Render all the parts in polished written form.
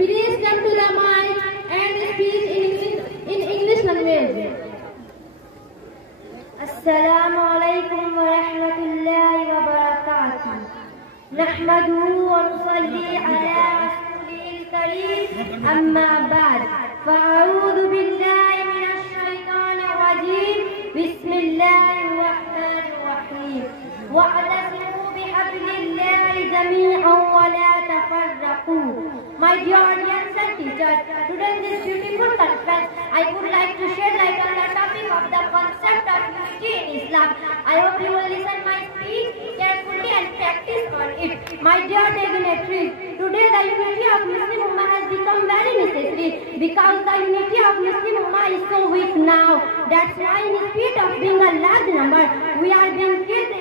Please come to the mic and speak in English language. Assalamu alaikum wa rahmatullahi wa barakatuh. Nahmaduhu wa nusalli ala rasulihil kareem. Amma ba'd. Fa'udhu billahi minash shaitanir rajim. Bismillahir rahmanir rahim. Wa'tasimu bihablillahi jami'an wa la tafarraqu. My dear audience and teachers, today in this beautiful conference, I would like to shed light on the topic of the concept of unity in Islam. I hope you will listen my speech carefully and practice on it. My dear dignitaries, today the unity of Muslim Ummah has become very necessary because the unity of Muslim Ummah is so weak now. That's why in spite of being a large number, we are being killed,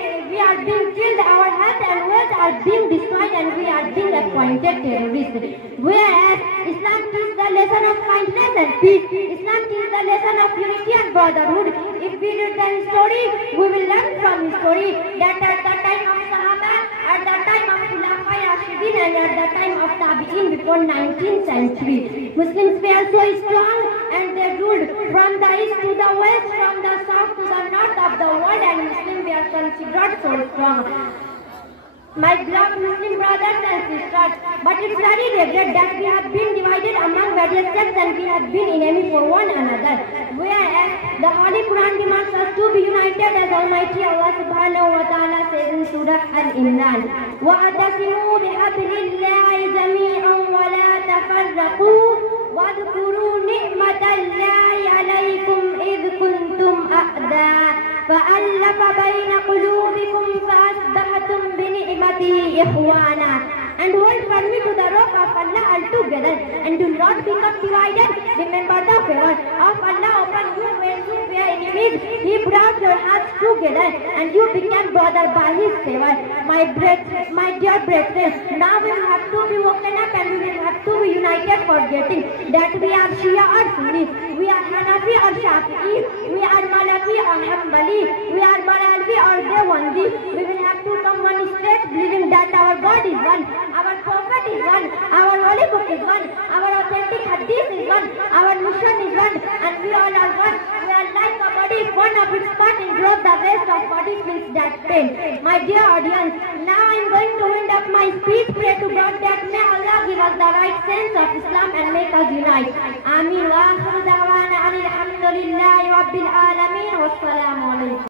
our health and wealth are being destroyed, and we are being appointed terrorists. Whereas Islam teaches the lesson of kindness and peace. Islam teaches the lesson of unity and brotherhood. If we read the history, we will learn from history that at the time of Sahaba, at the time of Khulafa Rashidin, and at the time of Tabi'in before 19th century, Muslims were so strong and they ruled from the east to the west, from the south to the north of the world, and Muslims were considered so strong. My beloved Muslim brothers and sisters, but it's very regret that we have been divided among various sects and we have been enemy for one another. Whereas the Holy Quran demands us to be united as Almighty Allah subhanahu wa ta'ala says in Surah Al-Imran, وَأَتَصِمُوا بِحَبْلِ اللَّهِ جَمِيعًا وَلَا تَفَرَّقُوا وَاذْكُرُوا نِعْمَةَ اللَّهِ عَلَيْكُمْ إِذْ كُنْتُمْ أَعْدَاءً فَأَلَّفَ بَيْنَ قُلُوبِكُمْ فَأَصْبَحْتُمْ بِنِعْمَتِهِ إِخْوَانًا. And hold firmly to the rock of Allah altogether, and do not become divided. Remember the favor of Allah upon you when you were enemies. He brought your hearts together, and you became brother by His favor. My dear brethren, now we will have to be woken up, and we will have to be united, forgetting that we are Shia or Sunni, we are Hanafi or Shafi'i, we are Malaki or Hanbali, we are Baralvi or Dewanzi. We will have to come one straight, believing that our God is one, our Prophet is one, our Holy Book is one, our authentic Hadith is one, our mission is one, and we all are one. We are like a body. If one of its parts in growth, the rest of body feels that pain. My dear audience, now I am going to wind up my speech. Pray to God that may Allah give us the right sense of Islam and make us unite. Ameen wa akhiru da'wana alhamdulillahi rabbil alameen. Wassalamu alaikum.